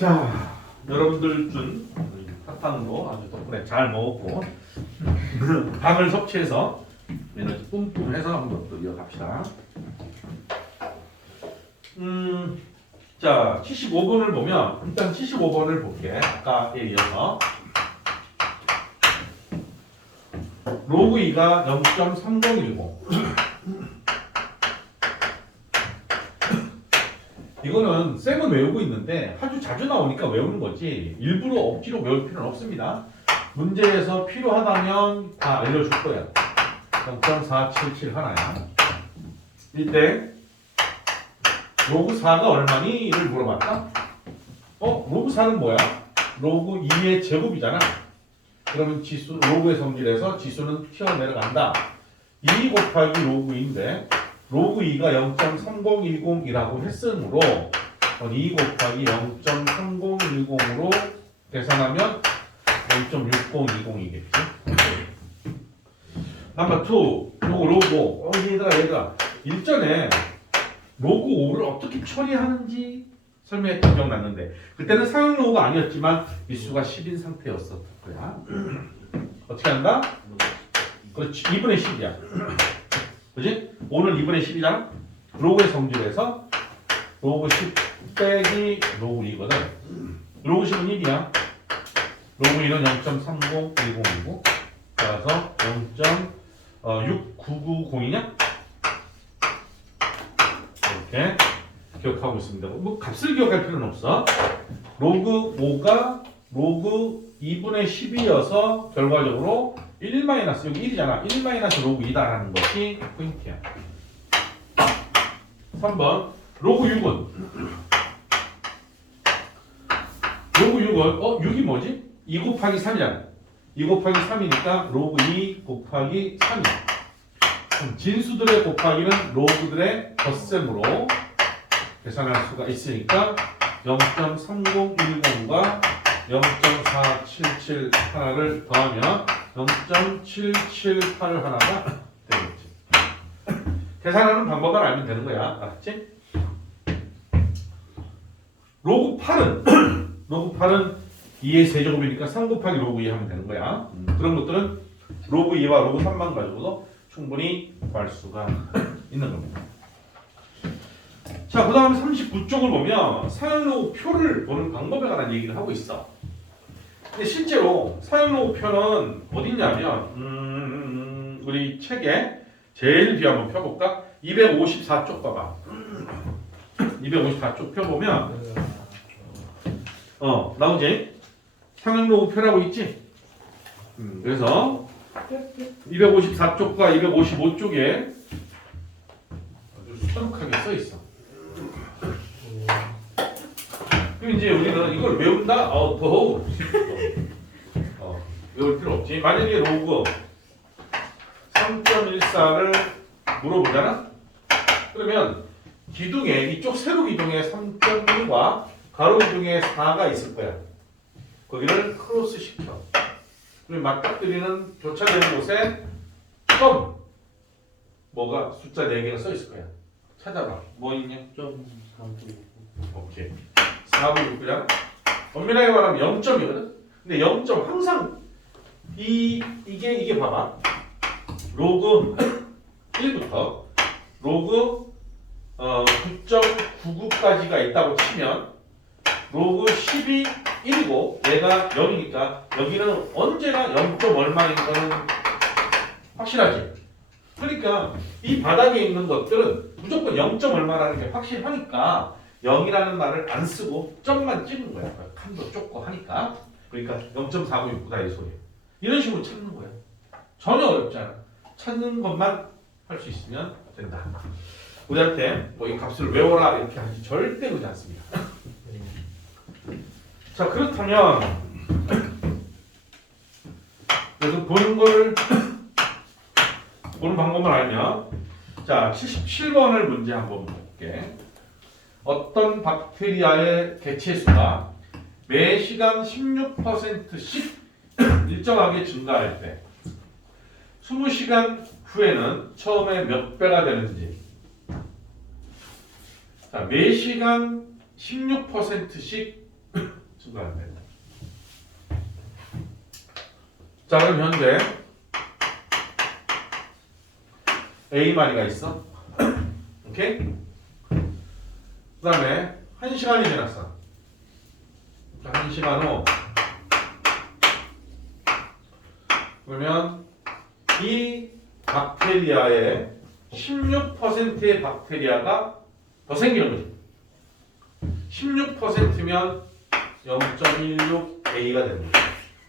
자, 여러분들 준 사탕도 아주 덕분에 잘 먹었고 당을 섭취해서 에너지 뿜뿜해서 한번 또 이어갑시다. 자, 75번을 보면 일단 75번을 볼게. 아까에 이어서 로그 2가 0.3010 이거는 쌤은 외우고 있는데 아주 자주 나오니까 외우는 거지 일부러 억지로 외울 필요는 없습니다. 문제에서 필요하다면 다 알려줄 거야. 0.477 하나야. 이때 로그 4가 얼마니?를 물어봤다. 로그 4는 뭐야? 로그 2의 제곱이잖아. 그러면 지수 로그의 성질에서 지수는 튀어내려간다. 2 곱하기 로그 2인데 로그 2가 0.3010이라고 했으므로 2 곱하기 0.3010으로 계산하면 0.6020이겠지. 넘버 2 로그 5. 얘들아 일전에 로그 5를 어떻게 처리하는지 설명했던 기억났는데 그때는 사용 로그가 아니었지만 미수가 10인 상태였었던 거야. 어떻게 한다? 그렇지. 2분의 10이야. 그지? 5는 2분의 10이잖아? 로그의 성질에서 로그 10 빼기 로그 2거든. 로그 10은 1이야. 로그 2는 0.3010이고 따라서 0.6990이냐? 이렇게 기억하고 있습니다. 뭐 값을 기억할 필요는 없어. 로그 5가 로그 2분의 10이어서 결과적으로 1 마이너스 여기 1이잖아. 1 마이너스 로그 2다라는 것이 포인트야. 3번 로그 6은 로그 6은 6이 뭐지? 2 곱하기 3이잖아. 2 곱하기 3이니까 로그 2 곱하기 3이야. 진수들의 곱하기는 로그들의 덧셈으로 계산할 수가 있으니까 0.3010과 0.477 하나를 더하면 0.778 하나가 되겠지. 계산하는 방법을 알면 되는 거야. 알았지? 로그 8은 로그 8은 2의 세제곱이니까 3 곱하기 로그 2 하면 되는 거야. 그런 것들은 로그 2와 로그 3만 가지고도 충분히 구할 수가 있는 겁니다. 자, 그 다음에 39쪽을 보면 사용로그 표를 보는 방법에 관한 얘기를 하고 있어. 근데 실제로 사용로그 표는 어딨냐면 우리 책에 제일 뒤에 한번 펴볼까? 254쪽 봐봐. 254쪽 펴보면 나오지? 사용로그 표라고 있지? 그래서 254쪽과 255쪽에 아주 수상하게 써 있어. 그럼 이제 우리는 이걸 외운다? 더 외울 필요 없지. 만약에 로그 3.14를 물어보잖아? 그러면 기둥에 이쪽 세로 기둥에 3.1과 가로 기둥에 4가 있을 거야. 거기를 크로스 시켜. 그리고 맞닥뜨리는 교차되는 곳에 점 뭐가 숫자 4개가 써 있을 거야. 찾아봐. 뭐 있냐? 좀 상품. 오케이. 4분 6장. 엄밀하게 말하면 0점이거든. 근데 0점 항상 이게 봐봐. 로그 1부터 로그 9.99까지가 있다고 치면 로그 10이 1이고 얘가 0이니까 여기는 언제나 0. 얼마인 거는 확실하지. 그러니까 이 바닥에 있는 것들은 무조건 0. 얼마라는 게 확실하니까 0이라는 말을 안 쓰고 점만 찍은 거야. 칸도 좁고 하니까. 그러니까 0.4969다 이 소리야. 이런 식으로 찾는 거야. 전혀 어렵지 않아. 찾는 것만 할 수 있으면 된다. 우리한테 뭐 이 값을 외워라 이렇게 하지 절대 그러지 않습니다. 자, 그렇다면 그래서 보는 방법을 알면 자 77번을 문제 한번 볼게. 어떤 박테리아의 개체수가 매 시간 16%씩 일정하게 증가할 때 20시간 후에는 처음에 몇 배가 되는지. 자, 매 시간 16%씩 증가 안 돼. 자, 그럼 현재 A 마리가 있어. 오케이? 그 다음에 1시간이 지났어. 자, 1시간 후. 그러면 이 박테리아의 16%의 박테리아가 더 생기는 거지. 16%면 0.16A가 되는 거야.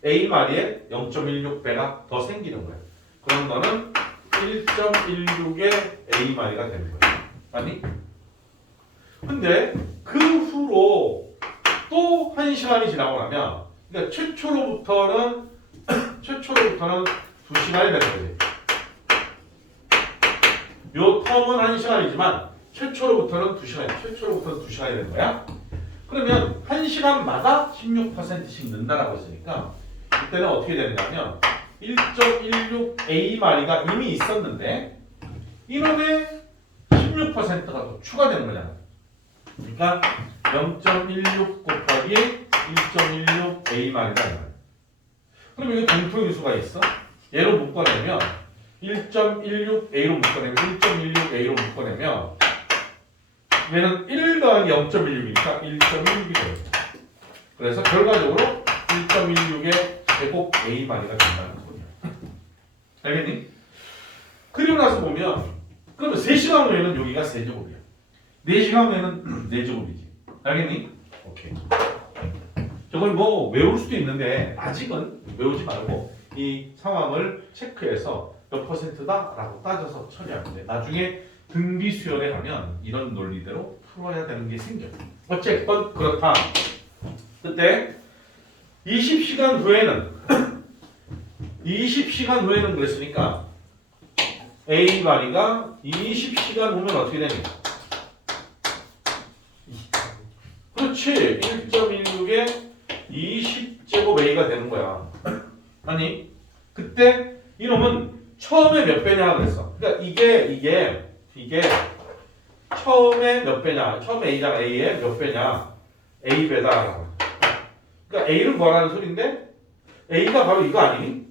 A 마리에 0.16배가 더 생기는 거야. 그럼 너는 1.16의 A 마리가 되는 거야. 아니? 근데 그 후로 또 1시간이 지나고 나면, 그러니까 최초로부터는 2시간이 되는 거지. 요 텀은 1시간이지만 최초로부터는 2시간이 되는 거야. 그러면 1시간마다 16%씩 는다라고 했으니까 이때는 어떻게 되느냐면 1.16A 마리가 이미 있었는데 이놈의 16%가 더 추가되는 거잖아. 그러니까 0.16 곱하기 1.16A 마리가 있는. 그럼 여기 동토인수가 있어. 얘로 묶어내면 1.16A로 묶어내면 1.16A로 묶어내면 얘는 1 더하기 0.16이니까 1.16이 돼요. 그래서 결과적으로 1.16의 제곱 A 마리가 된다는 소리야. 알겠니? 그리고 나서 보면 그러면 3시간 후에는 여기가 세제곱이야. 4시간 후에는 4제곱이지. 알겠니? 오케이. 저걸 뭐 외울 수도 있는데 아직은 외우지 말고 이 상황을 체크해서 몇 %다라고 따져서 처리하면 돼. 나중에 등비 수열에 가면 이런 논리대로 풀어야 되는 게 생겨. 어쨌건 그렇다. 그때 20시간 후에는 그랬으니까 A 마리가 20시간 후면 어떻게 되니? 그렇지. 1.16에 20제곱 A가 되는 거야. 아니, 그때 이놈은 처음에 몇 배냐 그랬어. 그러니까 이게 처음에 몇 배냐? 처음에 A잖아. A에 몇 배냐? A 배다라고. 그러니까 A를 구하라는 소리인데 A가 바로 이거 아니니?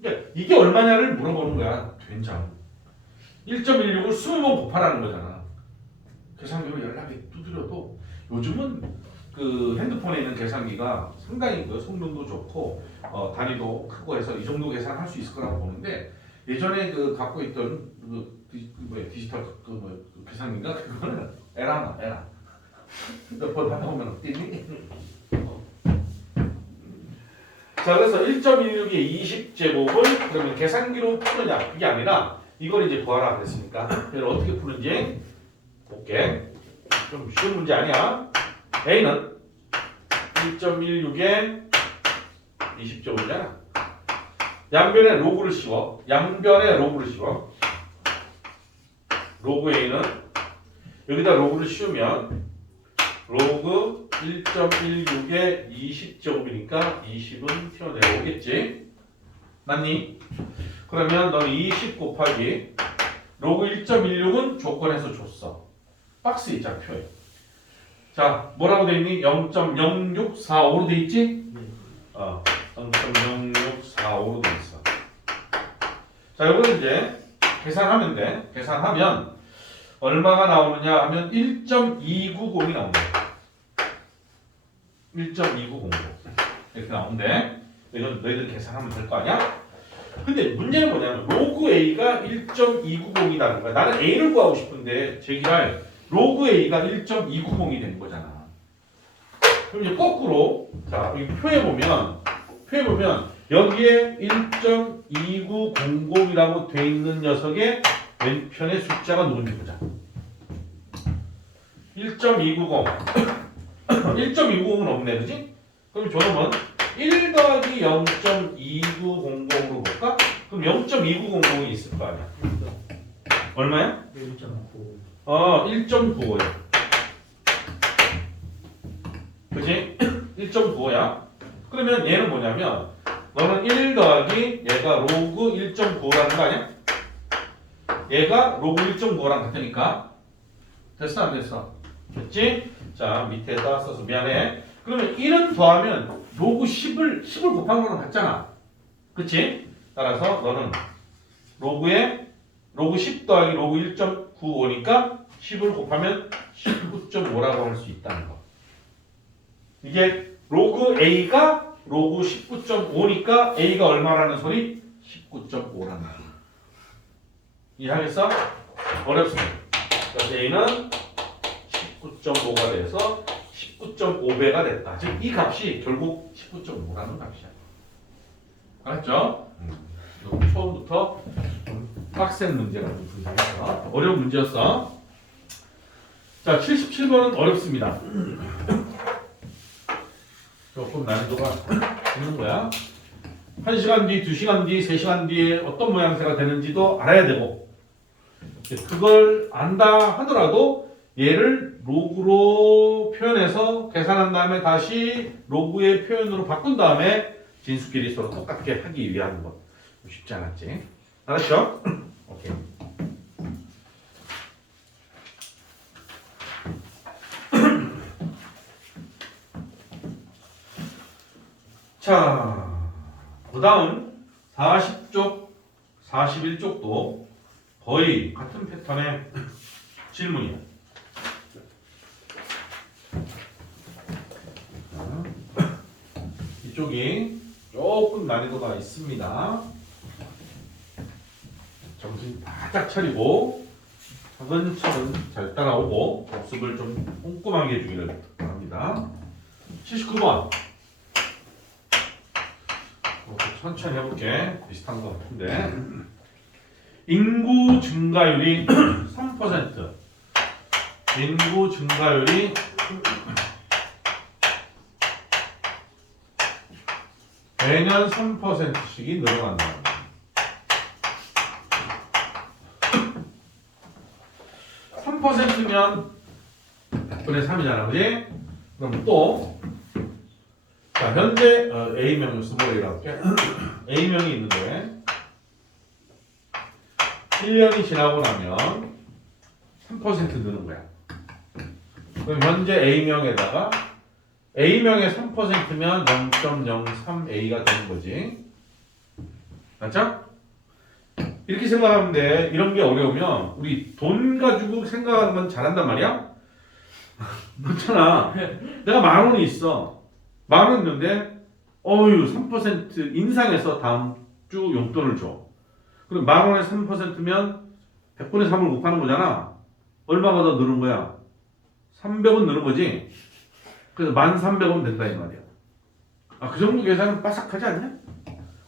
그러니까 이게 얼마냐를 물어보는 거야. 된장. 1.16을 20번 곱하라는 거잖아. 계산기로 연락이 두드려도 요즘은 그 핸드폰에 있는 계산기가 상당히 그 성능도 좋고 단위도 크고 해서 이 정도 계산할 수 있을 거라고 보는데 예전에 그 갖고 있던 디지털 그 계산기인가 그거는 에라 몇 번 하다 보면 뛰니? 자, 그래서 1.16의 20제곱을 그러면 계산기로 푸느냐 그게 아니라 이걸 이제 구하라 그랬으니까 이걸 어떻게 푸는지 볼게. 좀 쉬운 문제 아니야. A는 1.16에 20제곱이잖아. 양변에 로그를 씌워. 로그 A는 여기다 로그를 씌우면 로그 1.16에 20제곱이니까 20은 튀어내려오겠지. 맞니? 그러면 너는 20 곱하기 로그 1.16은 조건에서 줬어. 박스 있잖아, 표에. 자, 뭐라고 돼 있니? 0.0645로 돼 있지? 0.0645로 돼 있어. 자, 이거는 이제 계산하면 돼. 계산하면 얼마가 나오느냐 하면 1.290이 나온다. 1.2900 이렇게 나오는데 이건 너희들 계산하면 될 거 아니야? 근데 문제는 뭐냐면 로그 A가 1.290이라는 거야. 나는 A를 구하고 싶은데 제기할 로그 A가 1.290이 되는 거잖아. 그럼 이제 거꾸로 자 여기 표에 보면 여기에 1.2900이라고 돼 있는 녀석의 왼편의 숫자가 누군지 보자. 1.290 1.290은 없네, 그지? 그럼 저놈은 1 더하기 0.2900으로 볼까? 그럼 0.2900이 있을 거 아니야? 얼마야? 1.9. 1.95야. 그지? 1.95야. 그러면 얘는 뭐냐면 너는 1 더하기 얘가 로그 1.95라는 거 아니야? 얘가 로그 1.95랑 같으니까 됐어 안 됐어? 됐지? 자 밑에다 써서 미안해. 그러면 1은 더하면 로그 10을 곱한 거랑 같잖아. 그치? 따라서 너는 로그 10 더하기 로그 1.95니까 10을 곱하면 19.5라고 할 수 있다는 거. 이게 로그 A가 로그 19.5니까 A가 얼마라는 소리? 19.5라는 거. 이해하겠어? 어렵습니다. 그래서 A는 19.5가 돼서 19.5배가 됐다. 즉 이 값이 결국 19.5라는 값이야. 알았죠? 처음부터 좀 빡센 문제가 좀 등장했어. 어려운 문제였어. 자, 77번은 어렵습니다. 조금 난이도가 있는 거야. 1시간 뒤, 2시간 뒤, 3시간 뒤에 어떤 모양새가 되는지도 알아야 되고, 그걸 안다 하더라도 얘를 로그로 표현해서 계산한 다음에 다시 로그의 표현으로 바꾼 다음에 진수끼리 서로 똑같게 하기 위한 것. 쉽지 않았지? 알았죠? 오케이. 자, 그 다음 40쪽, 41쪽도 거의 같은 패턴의 질문이야. 이쪽이 조금 난이도가 있습니다. 정신 바짝 차리고 차근차근 잘 따라오고 복습을 좀 꼼꼼하게 해주기를 바랍니다. 79번. 천천히 해볼게. 비슷한 것 같은데. 인구 증가율이 3%. 인구 증가율이 매년 3%씩이 늘어난다. 3%면 100분의 3이잖아, 그지? 그럼 또, 자, 현재 A명을 써버리라고 할게. A명이 있는데, 1년이 지나고 나면 3% 느는 거야. 그럼 현재 A명에다가 A명의 3%면 0.03A가 되는 거지. 맞죠? 이렇게 생각하면 돼. 이런 게 어려우면 우리 돈 가지고 생각하는 건 잘한단 말이야? 그렇잖아. 내가 10,000원이 있어. 10,000원 있는데 어휴 3% 인상해서 다음 주 용돈을 줘. 그럼 10,000원에 3%면 100분의 3을 곱하는 거잖아. 얼마가 더 늘은 거야? 300원 늘은 거지? 그래서 1,300원 된다 이 말이야. 아, 그 정도 계산은 빠삭하지 않냐?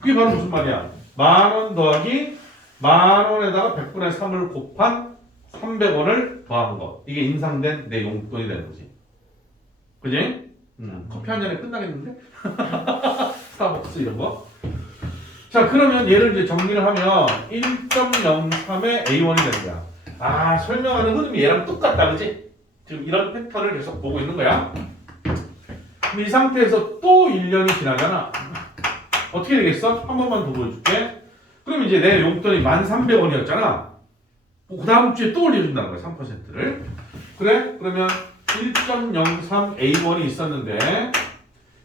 그게 바로 무슨 말이야? 10,000원 더하기 10,000원에다가 100분의 3을 곱한 300원을 더한 거. 이게 인상된 내 용돈이 되는 거지. 그지? 커피 한 잔에 끝나겠는데? 스타벅스 이런 거. 자, 그러면 얘를 이제 정리를 하면 1.03의 A1이 되는 거야. 아, 설명하는 흐름이 얘랑 똑같다, 그지? 지금 이런 패턴을 계속 보고 있는 거야. 근데 이 상태에서 또 1년이 지나잖아. 어떻게 되겠어? 한 번만 더 보여줄게. 그럼 이제 내 용돈이 1,300원이었잖아. 그 다음 주에 또 올려준다는 거야, 3%를. 그래? 그러면 1.03A1이 있었는데,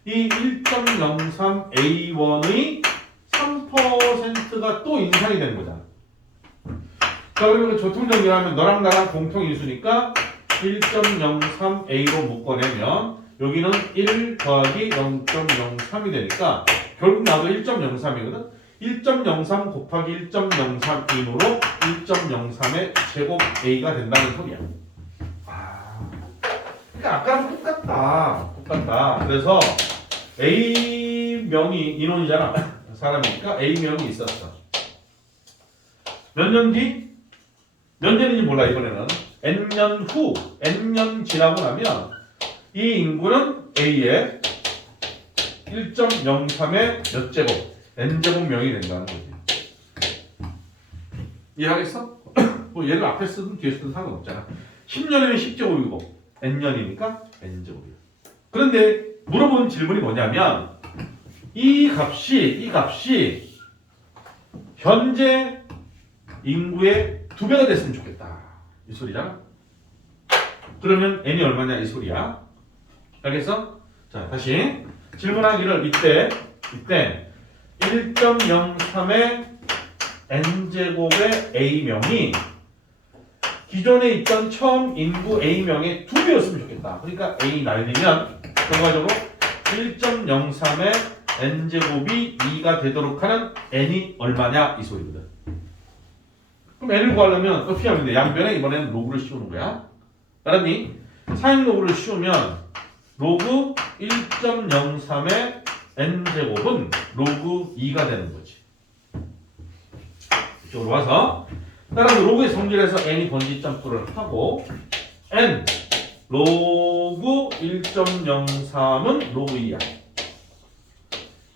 이 1.03A1의 3%가 또 인상이 되는 거잖아. 자, 그러면 조통정리하면 너랑 나랑 공통인수니까 1.03A로 묶어내면 여기는 1 더하기 0.03이 되니까 결국 나도 1.03이거든. 1.03 곱하기 1.03인으로 1.03의 제곱 A가 된다는 소리야. 그러니까 아까랑 똑같다. 그래서 A명이 인원이잖아. 사람이니까 A명이 있었어. 몇 년 뒤? 몇 년인지 몰라 이번에는. N년 후, N년 지나고 나면 이 인구는 A의 1.03의 몇 제곱? N제곱명이 된다는 거지. 이해하겠어? 뭐 얘를 앞에 쓰든 뒤에 쓰든 상관없잖아. 10년이면 10제곱이고 N년이니까 N제곱이야. 그런데 물어본 질문이 뭐냐면 이 값이 현재 인구의 2배가 됐으면 좋겠다. 이 소리잖아. 그러면 N이 얼마냐 이 소리야. 알겠어? 자, 다시 질문하기를 이때 1.03의 n제곱의 a명이 기존에 있던 처음 인구 a명의 2배였으면 좋겠다. 그러니까 a 날리면 결과적으로 1.03의 n제곱이 2가 되도록 하는 n이 얼마냐 이 소리거든. 그럼 n을 구하려면 어떻게 하면 돼? 양변에 이번에는 로그를 씌우는 거야. 알았니? 사인 로그를 씌우면 로그 1.03의 n제곱은 로그 2가 되는 거지. 이쪽으로 와서 따라서 로그의 성질에서 n이 번지점프를 하고 n 로그 1.03은 로그 2야.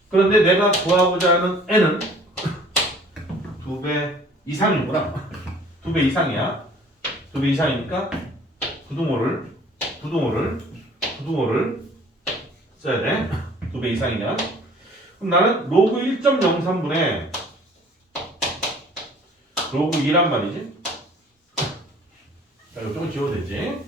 그런데 내가 구하고자 하는 n은 2배 이상이구나. 2배 이상이야. 2배 이상이니까 부등호를 써야 돼. 2배 이상이면. 그럼 나는 로그 1.03분의 로그 2란 말이지. 자, 이쪽은 지워도 되지.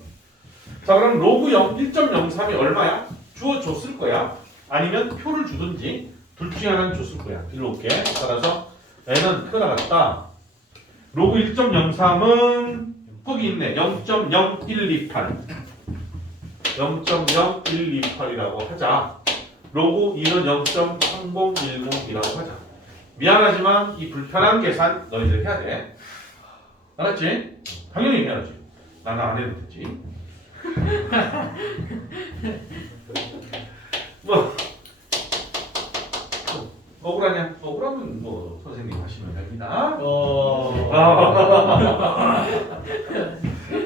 자, 그럼 로그 1.03이 얼마야? 주어줬을 거야. 아니면 표를 주든지 둘 중에 하나는 줬을 거야. 이렇게. 따라서 n은 표가 나갔다. 로그 1.03은 거기 있네. 0.0128. 0.0128이라고 하자. 로그 2는 0.3010이라고 하자. 미안하지만 이 불편한 계산 너희들 해야 돼. 알았지? 당연히 해야지. 나는 안 해도 되지. 뭐 억울하냐? 억울하면 뭐 선생님 하시면 됩니다.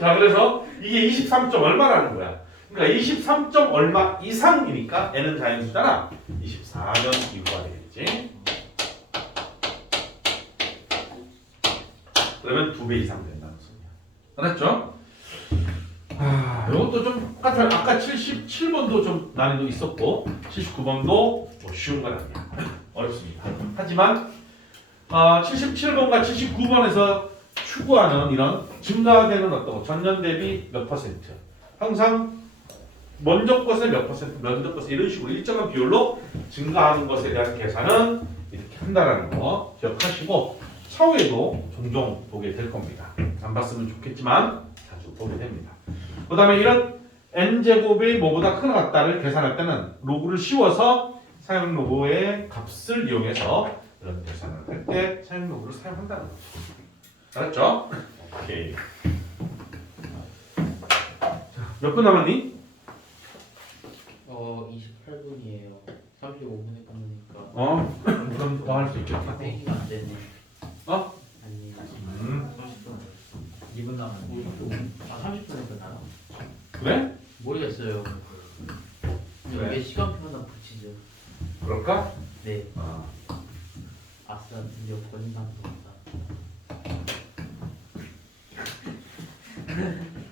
자, 그래서 이게 23점 얼마라는 거야. 그러니까 23점 얼마 이상이니까 n은 자연수잖아. 24년 이후가 되겠지. 그러면 2배 이상 된다는 소리야. 알았죠? 이것도 좀 아까 77번도 좀 난이도 있었고 79번도 뭐 쉬운 건 아니야. 어렵습니다. 하지만 77번과 79번에서 추구하는 이런 증가되는 어떤 전년 대비 몇 퍼센트 항상 먼저 것의 몇 퍼센트, 먼저 것의 이런 식으로 일정한 비율로 증가하는 것에 대한 계산은 이렇게 한다는 거 기억하시고 차후에도 종종 보게 될 겁니다. 안 봤으면 좋겠지만 자주 보게 됩니다. 그 다음에 이런 n제곱이 뭐보다 크나 같다를 계산할 때는 로그를 씌워서 사용 로그의 값을 이용해서 이런 계산을 할 때 사용 로그를 사용한다는 거죠. 알았죠? 오케이. 몇 분 남았니? 28분이에요. 35분에 끝나니까. 그럼 더 할 수 있겠다. 빼기가 안 되네. 아니. 30분. 2분 남았네. 30분에 끝나나? 그래? 모르겠어요. 그래. 이게 시간표나 붙이죠. 그럴까? 네. 아싸, 드디어 권인상 뽑았다.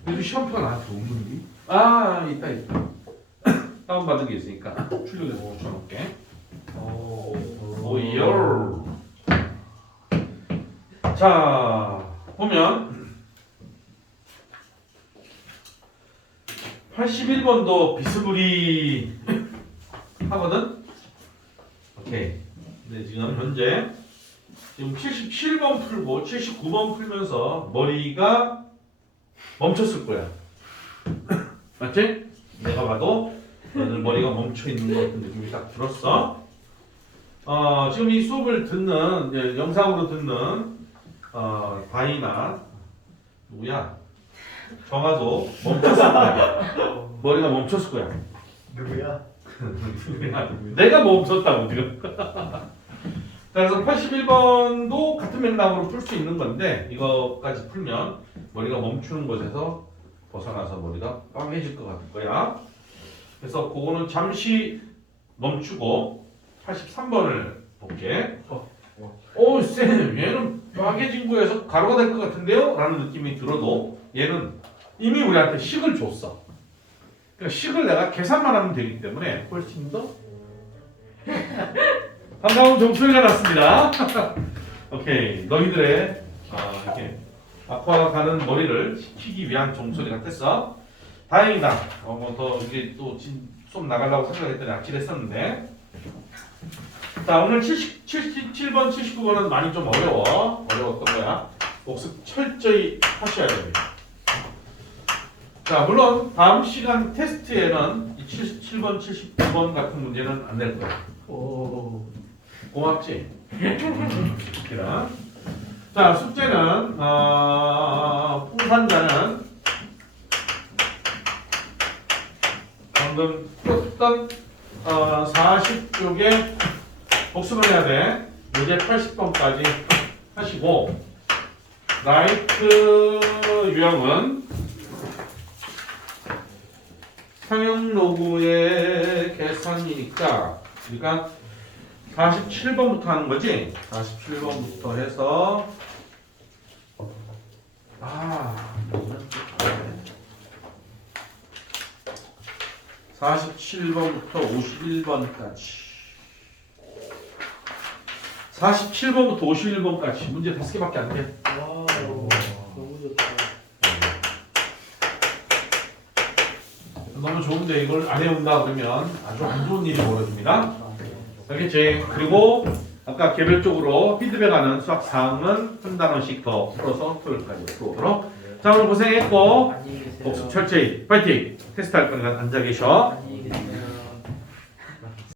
그래도 시험표가 나한테 없는데? 있다. 다운받은 게 있으니까 출력해서 붙여놓을게. 오이열. 자, 보면 81번도 비스무리 하거든? 오케이. 근데 지금 현재 지금 77번 풀고 79번 풀면서 머리가 멈췄을 거야. 맞지? 내가 봐도 너는 머리가 멈춰 있는 것 같은 느낌이 딱 들었어. 지금 이 수업을 듣는 영상으로 듣는 바이나 누구야? 정아도 멈췄을 거야. 머리가 멈췄을 거야. 누구야? 내가 멈췄다고 지금. 그래서 81번도 같은 맥락으로 풀 수 있는 건데 이거까지 풀면 머리가 멈추는 곳에서 벗어나서 머리가 빵해질 것 같을 거야. 그래서 그거는 잠시 멈추고 83번을 볼게. 쌤, 얘는 빵해진 거에서 가로가 될 것 같은데요? 라는 느낌이 들어도 얘는 이미 우리한테 식을 줬어. 그러니까 식을 내가 계산만 하면 되기 때문에 훨씬 더 반가운 종소리가 났습니다. 오케이, 너희들의 이렇게 아파가는 머리를 식히기 위한 종소리가 됐어. 다행이다. 더 이게 또 수업 나가려고 생각했더니 아찔했었는데. 자, 오늘 77번, 79번은 많이 좀 어려웠던 거야. 복습 철저히 하셔야 됩니다. 자, 물론 다음 시간 테스트에는 이 77번, 79번 같은 문제는 안 낼 거야. 오. 고맙지? 그래. 자, 숙제는 풍산자는 방금 풀었던 40쪽에 복습을 해야 돼. 이제 80번까지 하시고 라이트 유형은 상용 로그의 계산이니까 그러니까 47번부터 하는 거지? 47번부터 해서 47번부터 51번까지 47번부터 51번까지 문제 5개밖에 안 돼. 와우. 너무 좋다. 너무 좋은데 이걸 안 해온다 그러면 아주 안 좋은 일이 벌어집니다. 알겠지? 그리고 아까 개별적으로 피드백하는 수학 사항은 한 단원씩 더 풀어서 토요일까지 풀어보도록. 자, 오늘 고생했고 안녕히 계세요. 복습 철저히 파이팅! 테스트 할 거니까 앉아 계셔. 안녕히 계세요.